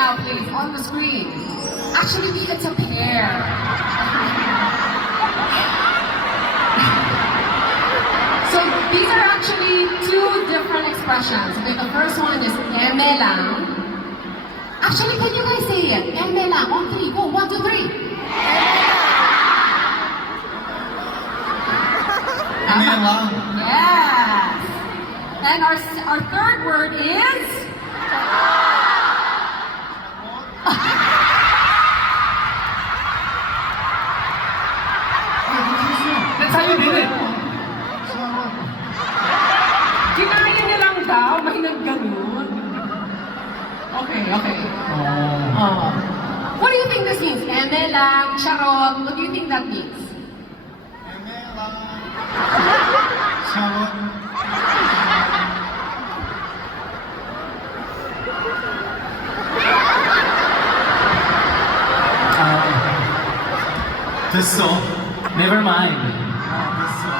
now, please, on the screen. Actually, it's a pair. So these are actually two different expressions. Okay, the first one is eme lang. Actually, can you guys say it? Eme lang. On three, go. 1, 2, 3. eme lang. Yes. And our third word is That's how you did it. Kinaya niya lang daw, may nagganun. Okay. Oh. What do you think this means? Eme lang, charot. What do you think that means? eme lang. 샤워. 됐어. Never mind. 됐어.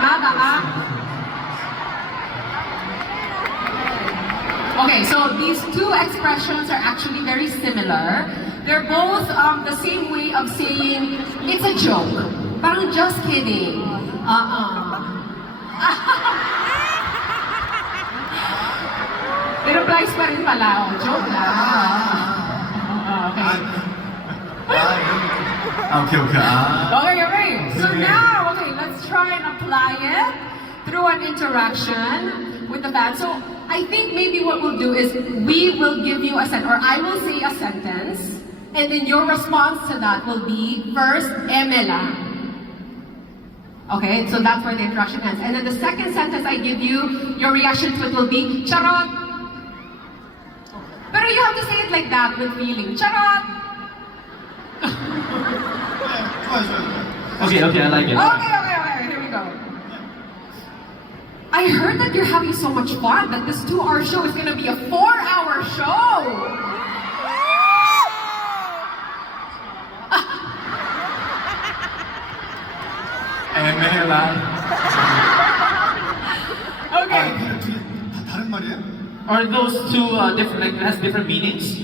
Tama. Okay, so these two expressions are actually very similar. They're both the same way of saying, it's a joke. Parang just kidding. It applies pa rin pala. Oh, joke lang. Okay. 오케이. Okay. So now, let's try and apply it through an interaction with the fans. So I think maybe what we'll do is we will give you a sentence, or I will say a sentence, and then your response to that will be first, eme lang. Okay, so that's where the interaction ends. And then the second sentence I give you, your reaction to it will be, charot. Pero you have to say it like that with feeling. Charot. 좋아. Okay, I like it. Okay, here we go. I heard that you're having so much fun that this 2-hour show is gonna be a 4-hour show. eme lang. Okay. 다 다른 말이에요? Are those two different, like, has different meanings?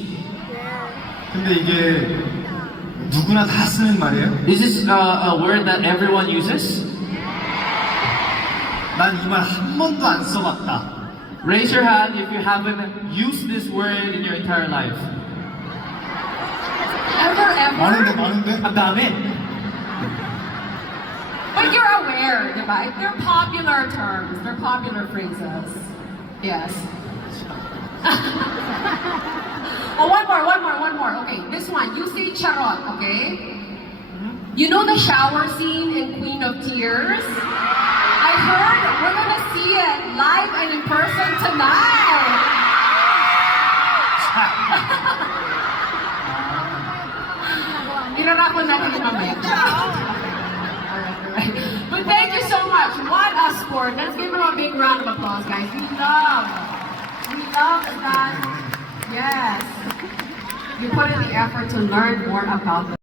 근데 이게 누구나 다 쓰는 말이에요? Is this a word that everyone uses? 난 이 말 한 번도 안 써봤다. Raise your hand if you haven't used this word in your entire life. Ever? 많은데? Ang dami. But you're aware, diba? They're popular terms. They're popular phrases. Yes. Oh, one more. Okay, this one. You say charot, okay? You know the shower scene in Queen of Tears? I heard we're gonna see it live and in person tonight. Irarapon natin yung mamaya. Alright. But thank you so much. What a sport. Let's give him a big round of applause, guys. We love that. Yes. You put in the effort to learn more about